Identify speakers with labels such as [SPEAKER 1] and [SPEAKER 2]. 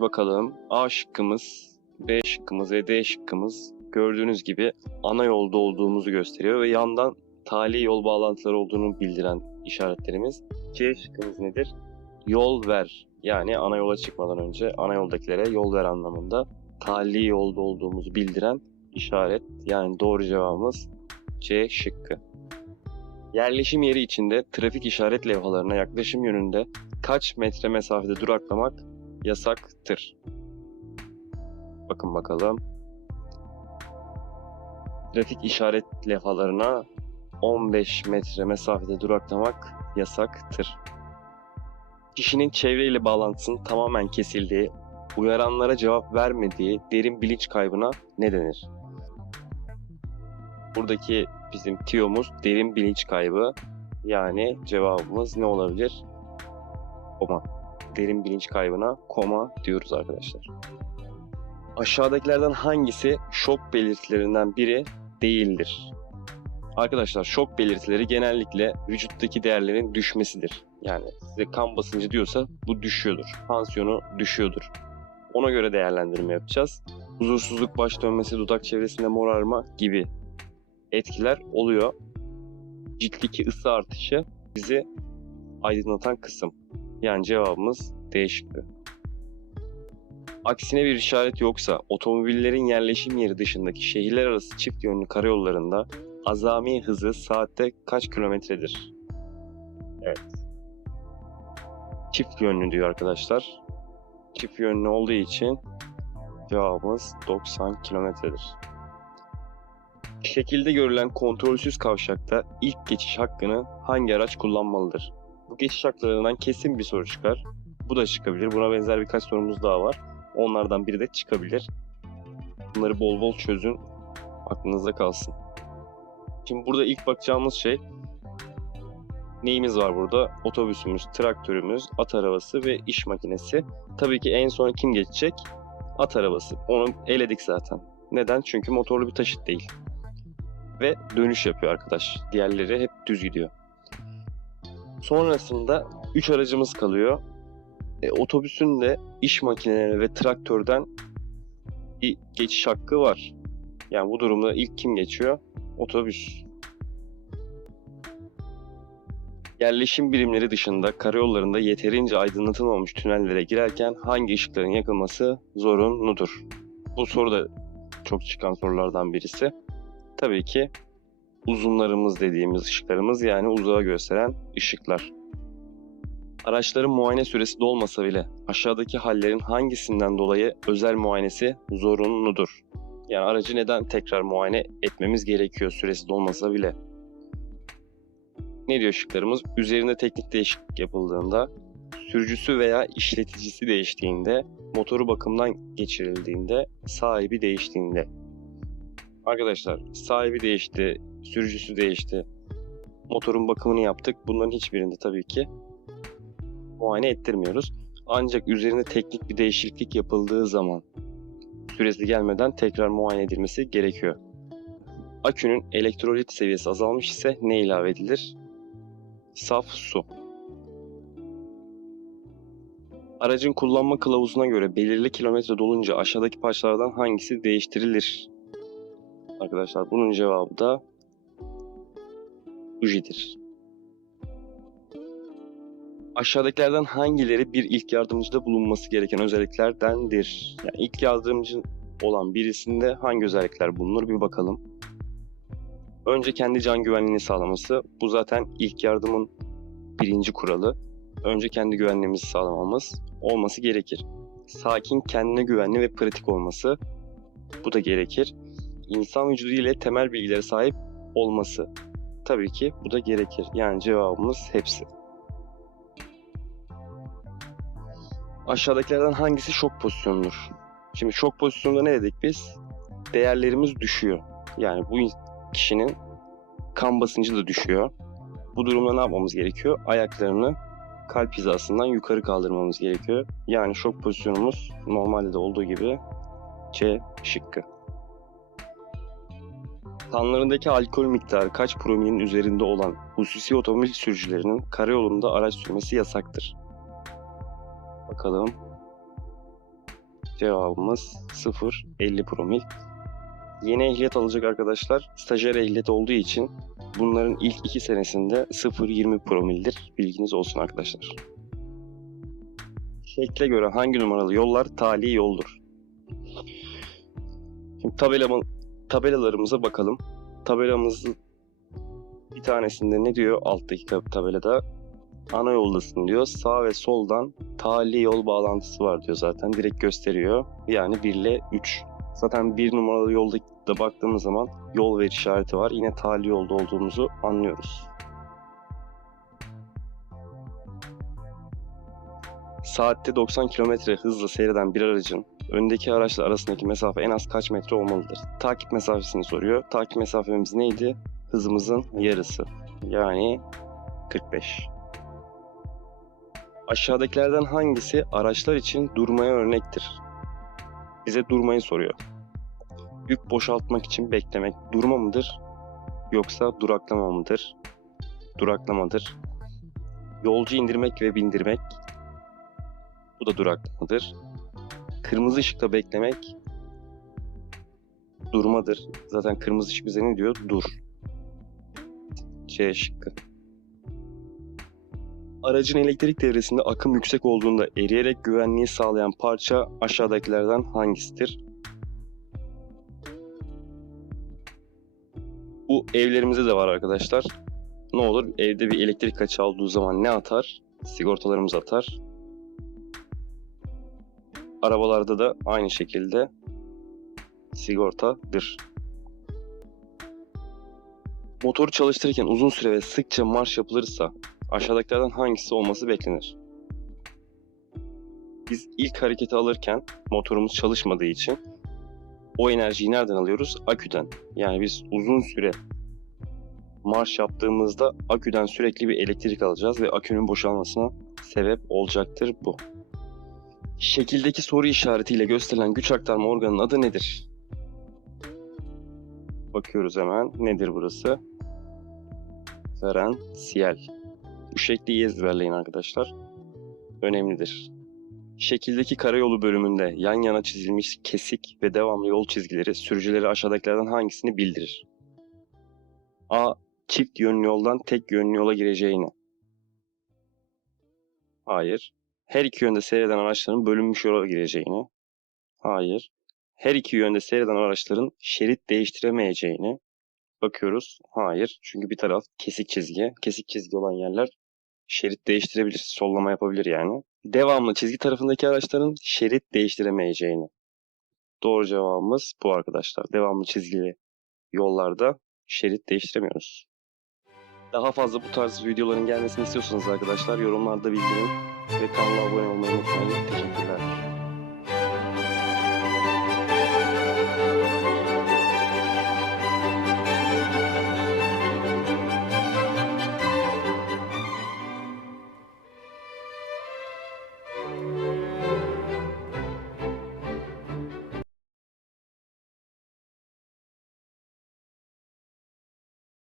[SPEAKER 1] Bakalım A şıkkımız, B şıkkımız ve D şıkkımız gördüğünüz gibi ana yolda olduğumuzu gösteriyor ve yandan tali yol bağlantıları olduğunu bildiren işaretlerimiz. C şıkkımız nedir? Yol ver. Yani ana yola çıkmadan önce ana yoldakilere yol ver anlamında tali yolda olduğumuzu bildiren işaret. Yani doğru cevabımız C şıkkı. Yerleşim yeri içinde trafik işaret levhalarına yaklaşım yönünde kaç metre mesafede duraklamak yasaktır? Bakın bakalım. Trafik işaret levhalarına 15 metre mesafede duraklamak yasaktır. Kişinin çevreyle bağlantısının tamamen kesildiği, uyaranlara cevap vermediği derin bilinç kaybına ne denir? Buradaki bizim tiyomuz derin bilinç kaybı. Yani cevabımız ne olabilir? Koma. Derin bilinç kaybına koma diyoruz arkadaşlar. Aşağıdakilerden hangisi şok belirtilerinden biri değildir? Arkadaşlar şok belirtileri genellikle vücuttaki değerlerin düşmesidir. Yani size kan basıncı diyorsa bu düşüyordur. Tansiyonu düşüyordur. Ona göre değerlendirme yapacağız. Huzursuzluk, baş dönmesi, dudak çevresinde morarma gibi etkiler oluyor. Ciltteki ısı artışı bizi aydınlatan kısım. Yani cevabımız D şıkkı. Aksine bir işaret yoksa otomobillerin yerleşim yeri dışındaki şehirler arası çift yönlü karayollarında azami hızı saatte kaç kilometredir? Evet. Çift yönlü diyor arkadaşlar. Çift yönlü olduğu için cevabımız 90 kilometredir. Şekilde görülen kontrolsüz kavşakta ilk geçiş hakkını hangi araç kullanmalıdır? Bu geçiş haklarından kesin bir soru çıkar. Bu da çıkabilir. Buna benzer birkaç sorumuz daha var. Onlardan biri de çıkabilir. Bunları bol bol çözün. Aklınızda kalsın. Şimdi burada ilk bakacağımız şey neyimiz var burada? Otobüsümüz, traktörümüz, at arabası ve iş makinesi. Tabii ki en son kim geçecek? At arabası. Onu eledik zaten. Neden? Çünkü motorlu bir taşıt değil. Ve dönüş yapıyor arkadaş. Diğerleri hep düz gidiyor. Sonrasında 3 aracımız kalıyor. E, otobüsün de iş makineleri ve traktörden bir geçiş hakkı var. Yani bu durumda ilk kim geçiyor? Otobüs. Yerleşim birimleri dışında karayollarında yeterince aydınlatılmamış tünellere girerken hangi ışıkların yakılması zorunludur? Bu soru da çok çıkan sorulardan birisi. Tabii ki uzunlarımız dediğimiz ışıklarımız yani uzağa gösteren ışıklar. Araçların muayene süresi dolmasa bile aşağıdaki hallerin hangisinden dolayı özel muayenesi zorunludur? Yani aracı neden tekrar muayene etmemiz gerekiyor süresi dolmasa bile? Ne diyor ışıklarımız? Üzerinde teknik değişiklik yapıldığında, sürücüsü veya işleticisi değiştiğinde, motoru bakımdan geçirildiğinde, sahibi değiştiğinde. Arkadaşlar sahibi değişti, sürücüsü değişti, motorun bakımını yaptık. Bunların hiçbirinde tabii ki muayene ettirmiyoruz. Ancak üzerinde teknik bir değişiklik yapıldığı zaman süresi gelmeden tekrar muayene edilmesi gerekiyor. Akünün elektrolit seviyesi azalmış ise ne ilave edilir? Saf su. Aracın kullanma kılavuzuna göre belirli kilometre dolunca aşağıdaki parçalardan hangisi değiştirilir? Arkadaşlar bunun cevabı da bujidir. Aşağıdakilerden hangileri bir ilk yardımcıda bulunması gereken özelliklerdendir? Yani ilk yardımcı olan birisinde hangi özellikler bulunur bir bakalım. Önce kendi can güvenliğini sağlaması. Bu zaten ilk yardımın birinci kuralı. Önce kendi güvenliğimizi sağlamamız olması gerekir. Sakin, kendine güvenli ve pratik olması. Bu da gerekir. İnsan vücudu ile temel bilgilere sahip olması. Tabii ki bu da gerekir. Yani cevabımız hepsi. Aşağıdakilerden hangisi şok pozisyonudur? Şimdi şok pozisyonunda ne dedik biz? Değerlerimiz düşüyor. Yani bu kişinin kan basıncı da düşüyor. Bu durumda ne yapmamız gerekiyor? Ayaklarını kalp hizasından yukarı kaldırmamız gerekiyor. Yani şok pozisyonumuz normalde de olduğu gibi C şıkkı. Kanlarındaki alkol miktarı kaç promilin üzerinde olan hususi otomobil sürücülerinin karayolunda araç sürmesi yasaktır. Bakalım. Cevabımız 0 50 promil. Yeni ehliyet alacak arkadaşlar stajyer ehliyet olduğu için bunların ilk iki senesinde 0-20 promildir. Bilginiz olsun arkadaşlar. Şekle göre hangi numaralı yollar tali yoldur? Şimdi tabelama, tabelalarımıza bakalım. Tabelamızın bir tanesinde ne diyor alttaki tab- tabelada? Ana yoldasın diyor. Sağ ve soldan tali yol bağlantısı var diyor zaten. Direkt gösteriyor. Yani 1 ile 3. Zaten bir numaralı yolda da baktığımız zaman yol ver işareti var. Yine tali yolda olduğumuzu anlıyoruz. Saatte 90 km hızla seyreden bir aracın öndeki araçla arasındaki mesafe en az kaç metre olmalıdır? Takip mesafesini soruyor. Takip mesafemiz neydi? Hızımızın yarısı. Yani 45. Aşağıdakilerden hangisi araçlar için durmaya örnektir? Bize durmayı soruyor. Yük boşaltmak için beklemek durma mıdır? Yoksa duraklama mıdır? Duraklamadır. Yolcu indirmek ve bindirmek. Bu da duraklamadır. Kırmızı ışıkta beklemek durmadır. Zaten kırmızı ışık bize ne diyor? Dur. C şıkkı. Aracın elektrik devresinde akım yüksek olduğunda eriyerek güvenliği sağlayan parça aşağıdakilerden hangisidir? Bu evlerimizde de var arkadaşlar. Ne olur evde bir elektrik kaçağı olduğu zaman ne atar? Sigortalarımız atar. Arabalarda da aynı şekilde sigortadır. Motoru çalıştırırken uzun süre ve sıkça marş yapılırsa aşağıdakilerden hangisi olması beklenir? Biz ilk hareketi alırken motorumuz çalışmadığı için o enerjiyi nereden alıyoruz? Aküden. Yani biz uzun süre marş yaptığımızda aküden sürekli bir elektrik alacağız ve akünün boşalmasına sebep olacaktır bu. Şekildeki soru işaretiyle gösterilen güç aktarma organının adı nedir? Bakıyoruz hemen. Nedir burası? Diferansiyel. Bu şekli iyi ezberleyin arkadaşlar. Önemlidir. Şekildeki karayolu bölümünde yan yana çizilmiş kesik ve devamlı yol çizgileri sürücüleri aşağıdakilerden hangisini bildirir? A. Çift yönlü yoldan tek yönlü yola gireceğini. Hayır. Her iki yönde seyreden araçların bölünmüş yola gireceğini. Hayır. Her iki yönde seyreden araçların şerit değiştiremeyeceğini. Bakıyoruz. Hayır. Çünkü bir taraf kesik çizgi. Kesik çizgi olan yerler şerit değiştirebilir. Sollama yapabilir yani. Devamlı çizgi tarafındaki araçların şerit değiştiremeyeceğini. Doğru cevabımız bu arkadaşlar. Devamlı çizgili yollarda şerit değiştiremiyoruz. Daha fazla bu tarz videoların gelmesini istiyorsanız arkadaşlar yorumlarda bildirin ve kanala abone olmayı unutmayın. Teşekkürler.